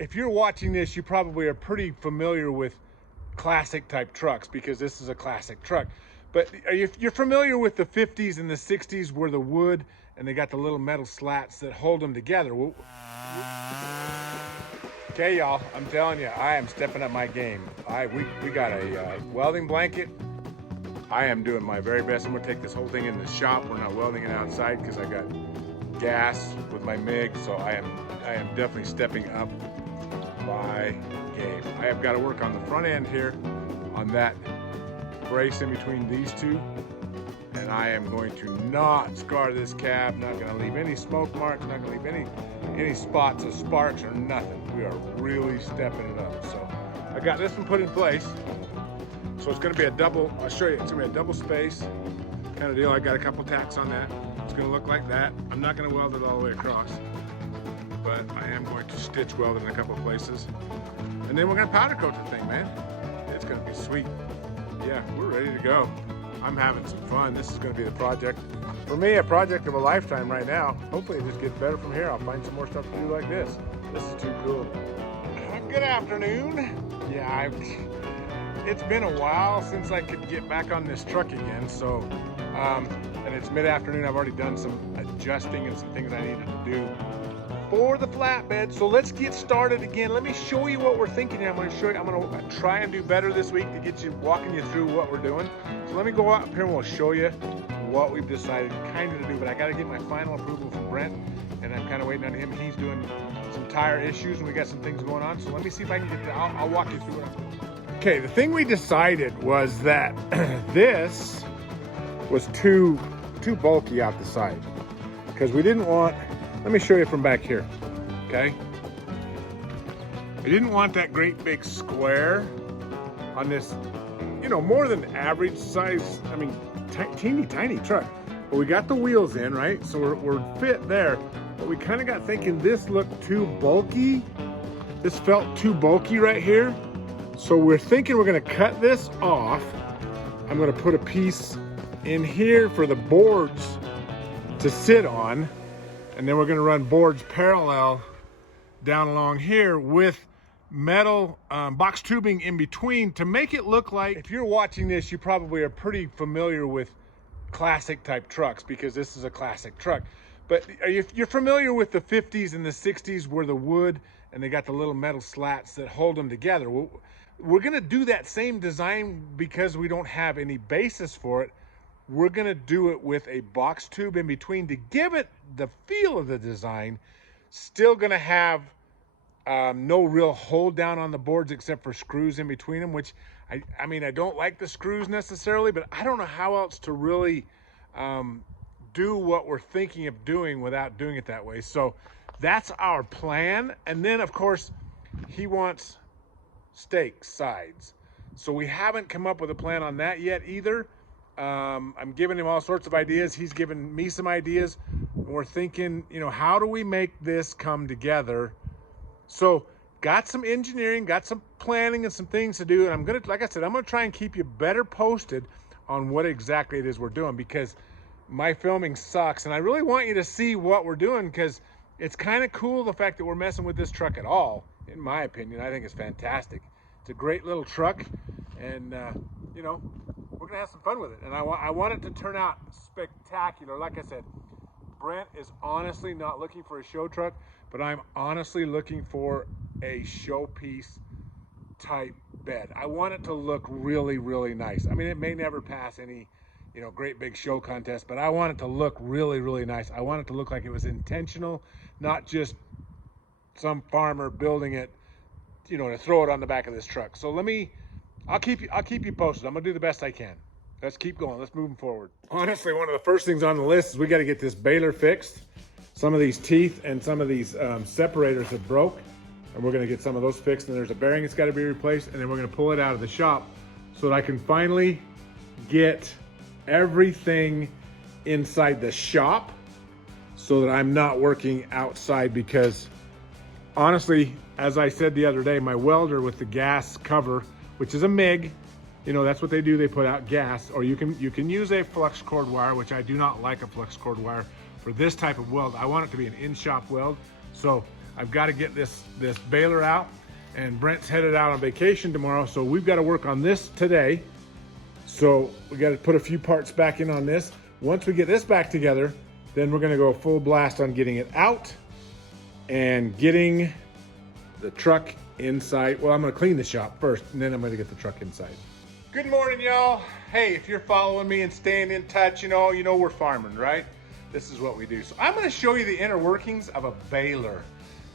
if you're watching this, you probably are pretty familiar with classic type trucks because this is a classic truck. But you're familiar with the 50s and the 60s where the wood and they got the little metal slats that hold them together. Okay, y'all, I'm telling you, I am stepping up my game. We got a welding blanket. I am doing my very best. I'm gonna take this whole thing in the shop. We're not welding it outside because I got gas with my MIG, so I am definitely stepping up my game. I have got to work on the front end here on that brace in between these two, and I am going to not scar this cab, not going to leave any smoke marks, not going to leave any spots of sparks or nothing. We are really stepping it up. So I got this one put in place. So it's going to be a double, I'll show you, it's going to be a double space kind of deal. I got a couple tacks on that. It's going to look like that. I'm not going to weld it all the way across, but I am going to stitch weld it in a couple of places. And then we're going to powder coat the thing, man. It's going to be sweet. Yeah, we're ready to go. I'm having some fun. This is going to be the project, for me, a project of a lifetime right now. Hopefully it just gets better from here. I'll find some more stuff to do like this. This is too cool. Good afternoon. Yeah, it's been a while since I could get back on this truck again. So, and it's mid-afternoon. I've already done some adjusting and some things I needed to do for the flatbed. So let's get started again. Let me show you what we're thinking here. I'm going to try and do better this week to get you, walking you through what we're doing. So let me go up here and we'll show you what we've decided kind of to do. But I got to get my final approval from Brent, and I'm kind of waiting on him. He's doing some tire issues and we got some things going on. So let me see if I can get that. I'll walk you through it. Okay, the thing we decided was that this was too bulky out the side because we didn't want, let me show you from back here, okay? We didn't want that great big square on this, you know, more than average size, I mean, teeny tiny truck. But we got the wheels in, right? So we're fit there, but we kind of got thinking this looked too bulky. This felt too bulky right here. So we're thinking we're gonna cut this off. I'm gonna put a piece in here for the boards to sit on. And then we're gonna run boards parallel down along here with metal box tubing in between to make it look like, if you're watching this, you probably are pretty familiar with classic type trucks because this is a classic truck. But you're familiar with the 50s and the 60s where the wood and they got the little metal slats that hold them together. We're gonna do that same design because we don't have any basis for it. We're gonna do it with a box tube in between to give it the feel of the design. Still gonna have no real hold down on the boards except for screws in between them, which I mean, I don't like the screws necessarily, but I don't know how else to really do what we're thinking of doing without doing it that way. So that's our plan. And then of course, he wants steak sides. So we haven't come up with a plan on that yet either. I'm giving him all sorts of ideas. He's giving me some ideas. We're thinking, you know, how do we make this come together? So got some engineering, got some planning and some things to do. And I'm gonna, like I said, I'm gonna try and keep you better posted on what exactly it is we're doing because my filming sucks. And I really want you to see what we're doing because it's kind of cool the fact that we're messing with this truck at all. In my opinion, I think it's fantastic. It's a great little truck, and you know, we're gonna have some fun with it. And I want it to turn out spectacular. Like I said, Brent is honestly not looking for a show truck, but I'm honestly looking for a showpiece type bed. I want it to look really, really nice. I mean, it may never pass any, you know, great big show contest, but I want it to look really, really nice. I want it to look like it was intentional, not just some farmer building it, you know, to throw it on the back of this truck. So I'll keep you posted. I'm gonna do the best I can. Let's keep going. Let's move forward. Honestly, one of the first things on the list is we got to get this baler fixed. Some of these teeth and some of these separators have broke, and we're gonna get some of those fixed. And there's a bearing that's got to be replaced, and then we're gonna pull it out of the shop so that I can finally get everything inside the shop so that I'm not working outside because honestly, as I said the other day, my welder with the gas cover, which is a MIG, you know, that's what they do. They put out gas, or you can use a flux cord wire, which I do not like a flux cord wire for this type of weld. I want it to be an in-shop weld. So I've got to get this baler out, and Brent's headed out on vacation tomorrow, so we've got to work on this today. So we got to put a few parts back in on this. Once we get this back together, then we're going to go full blast on getting it out and getting the truck inside. Well, I'm going to clean the shop first, and then I'm going to get the truck inside. Good morning, y'all. Hey, if you're following me and staying in touch, you know we're farming, right? This is what we do. So I'm going to show you the inner workings of a baler.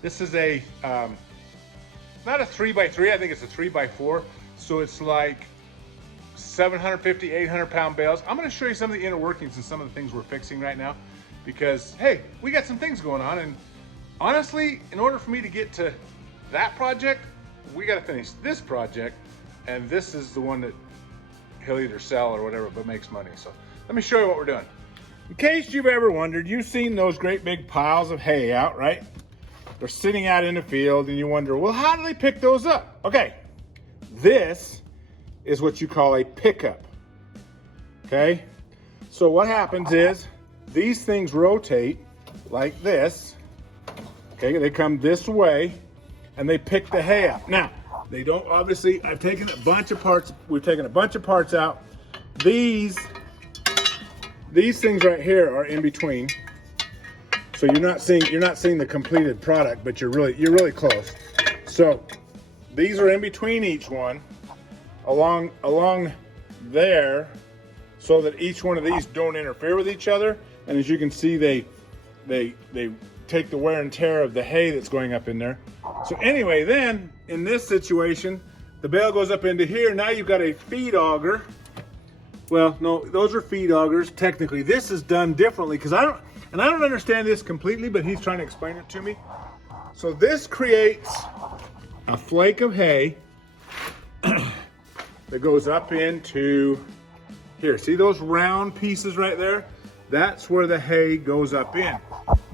This is a not a 3x3, I think it's a 3x4. So it's like 750, 800 pound bales. I'm going to show you some of the inner workings and some of the things we're fixing right now, because hey, we got some things going on, and honestly, in order for me to get to that project, we got to finish this project, and this is the one that he'll either sell or whatever, but makes money. So let me show you what we're doing. In case you've ever wondered, you've seen those great big piles of hay out, right? They're sitting out in the field, and you wonder, well, how do they pick those up? Okay, this is what you call a pickup, okay? So what happens is these things rotate like this, okay? They come this way, and they pick the hay up. Now, they don't, obviously, I've taken a bunch of parts, we've taken a bunch of parts out. These things right here are in between. So you're not seeing the completed product, but you're really close. So these are in between each one along there, so that each one of these don't interfere with each other. And as you can see, they take the wear and tear of the hay that's going up in there. So anyway, then in this situation, the bale goes up into here. Now you've got a feed auger. Well, no, those are feed augers. Technically, this is done differently, because I don't understand this completely, but he's trying to explain it to me. So this creates a flake of hay that goes up into here. See those round pieces right there? That's where the hay goes up in.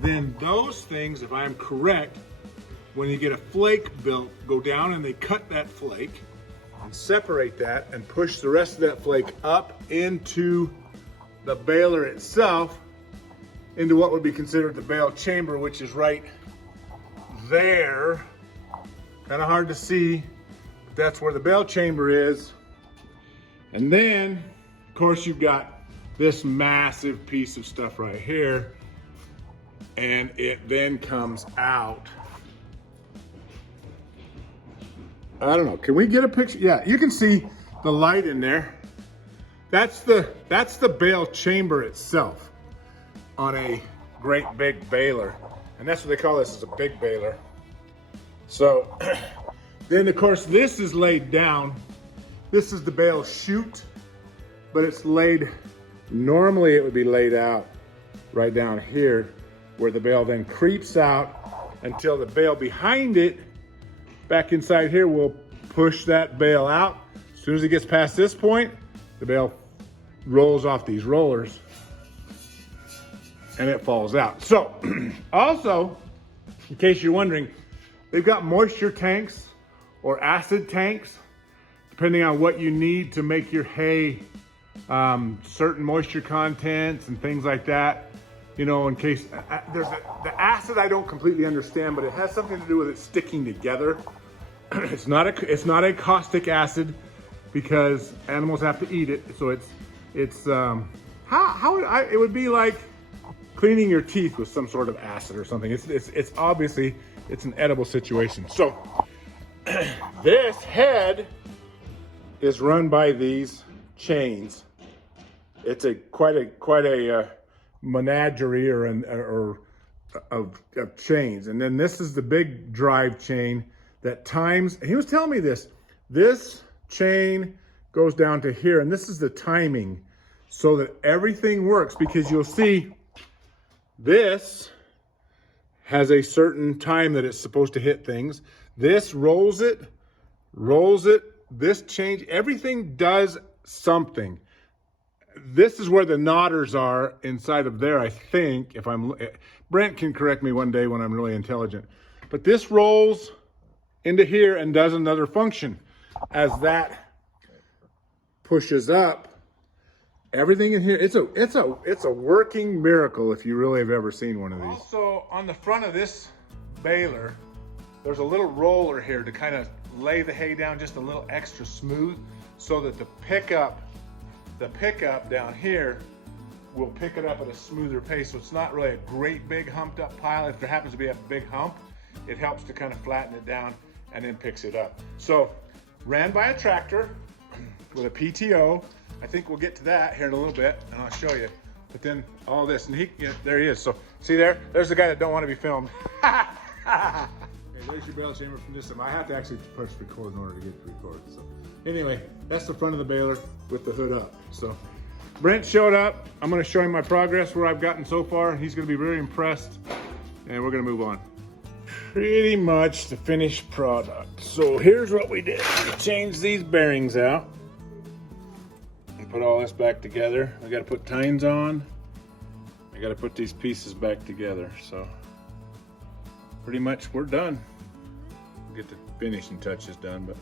Then those things, if I'm correct, when you get a flake built, go down and they cut that flake and separate that and push the rest of that flake up into the baler itself, into what would be considered the bale chamber, which is right there. Kind of hard to see, but that's where the bale chamber is. And then, of course, you've got this massive piece of stuff right here, and it then comes out. I don't know, can we get a picture? Yeah, you can see the light in there. That's the bale chamber itself on a great big baler. And that's what they call this, is a big baler. So then of course this is laid down. This is the bale chute, but it's laid, normally it would be laid out right down here, where the bale then creeps out until the bale behind it, back inside here, will push that bale out. As soon as it gets past this point, the bale rolls off these rollers and it falls out. So also, in case you're wondering, they've got moisture tanks or acid tanks, depending on what you need to make your hay certain moisture contents and things like that. You know, in case the acid, I don't completely understand, but it has something to do with it sticking together. It's not a caustic acid, because animals have to eat it. So it would be like cleaning your teeth with some sort of acid or something. It's obviously, it's an edible situation. So this head is run by these chains. It's quite a menagerie of chains. And then this is the big drive chain that times, and he was telling me this chain goes down to here, and this is the timing so that everything works, because you'll see this has a certain time that it's supposed to hit things. This rolls it, this change, everything does something. This is where the knotters are inside of there, I think, Brent can correct me one day when I'm really intelligent. But this rolls into here and does another function. As that pushes up, everything in here, it's a working miracle if you really have ever seen one of these. Also, on the front of this baler, there's a little roller here to kind of lay the hay down just a little extra smooth so that the pickup down here will pick it up at a smoother pace. So it's not really a great big humped up pile. If there happens to be a big hump, it helps to kind of flatten it down and then picks it up. So ran by a tractor with a PTO. I think we'll get to that here in a little bit and I'll show you. But then all this, and there he is. So see there's the guy that don't want to be filmed. Hey, there's your bale chamber from this time. I have to actually push record in order to get to record. So anyway, that's the front of the baler with the hood up. So Brent showed up. I'm gonna show him my progress, where I've gotten so far. He's gonna be very impressed, and we're gonna move on. Pretty much the finished product. So here's what we did. We changed these bearings out and put all this back together. I gotta put tines on. I gotta put these pieces back together. So pretty much we're done. We'll get the finishing touches done, but